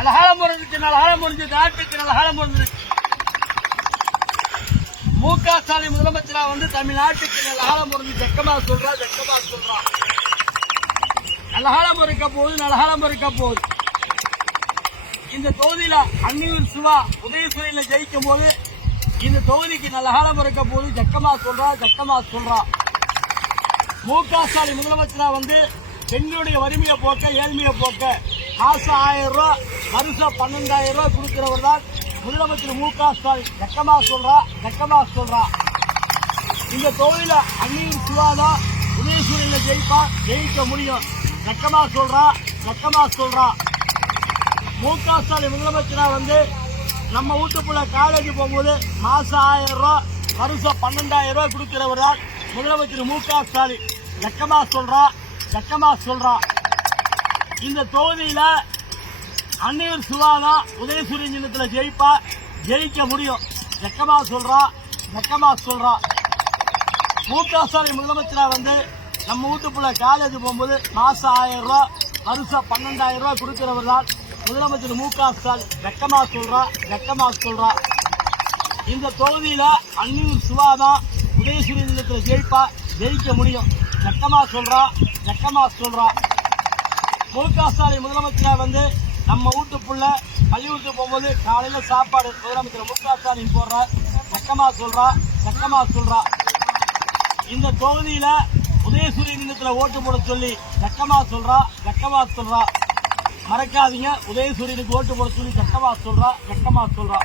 நல்ல காலம் பிறந்துச்சு நல்ல காலம் பிறந்து நாட்டுக்கு நல்ல காலம் பிறந்தது மு க ஸ்டாலின் முதலமைச்சரா வந்து தமிழ்நாட்டுக்கு நல்ல காலம் பிறந்து ஜக்கமா சொல்றா ஜக்கமா சொல்றா. நல்ல காலம் பிறக்க போகுது நல்ல காலம் போகுது. இந்த தொகுதியில அன்னியூர் சிவா உதயசூரியல ஜெயிக்கும் போது இந்த தொகுதிக்கு நல்ல காலம் பிறக்க போகுது ஜக்கமா சொல்றா ஜக்கமா சொல்றா. மு க ஸ்டாலின் முதலமைச்சரா வந்து பெண்களுடைய வறுமையை போக்க ஏழ்மையை போக்க மாசம் ஆயிரம் ரூபா வருஷம் பன்னெண்டாயிரம் ரூபா கொடுக்கிறவர் தான் முதலமைச்சர் மு க ஸ்டாலின். வெக்கமா சொல்றா வெக்கமா சொல்றா. இந்த தொகுதியில அந்நியும் சிவாதா உதயசூரியல ஜெயிப்பா ஜெயிக்க முடியும். வெக்கமா சொல்றா வெக்கமா சொல்றா. மு க ஸ்டாலின் முதலமைச்சரா வந்து நம்ம வீட்டுக்குள்ள காலேஜ் போகும்போது மாசம் ஆயிரம் ரூபா வருஷம் பன்னெண்டாயிரம் ரூபா கொடுக்கிறவர் தான் முதலமைச்சர் மு க ஸ்டாலின். வெக்கமா சொல்றா சட்டமாக சொல்கிறான் இந்த தொகுதியில அன்னையூர் சிவாதா உதயசூரியன் சின்னத்தில் ஜெயிப்பா ஜெயிக்க முடியும். சட்டமாக சொல்றா சட்டமாக சொல்றா மூத்தாசாரி க முதலமைச்சரா வந்து நம்ம வீட்டுக்குள்ள காலேஜ் போகும்போது மாசம் ஆயிரம் ரூபா வருஷம் பன்னெண்டாயிரம் ரூபா கொடுக்கிறவர் தான் முதலமைச்சர் மு க ஸ்டாலின் வெக்கமா சொல்றா வெக்கமா சொல்றா இந்த தொகுதியில அன்னியூர் சிவாதான் உதயசூரியன் நிலத்தில் ஜெயிப்பா ஜெயிக்க முடியும். வெக்கமாக சொல்றா வெக்கமா சொல்றா முழுக்கா ஸ்டாலின் முதலமைச்சரா வந்து நம்ம வீட்டு புள்ள பள்ளிக்கூடத்துக்கு போகும்போது காலையில சாப்பாடு முதலமைச்சர் முழுக்கா ஸ்டாலின் போடுற வெக்கமா சொல்றா வெக்கமா சொல்றா. இந்த தொகுதியில உதயசூரிய நிலத்துல ஓட்டு போட சொல்லி வெக்கமா சொல்றா வெக்கமா சொல்றா. மறக்காதீங்க உதயசூரியனுக்கு ஓட்டு போட சொல்லி வெக்கமா சொல்றா வெக்கமா சொல்றா.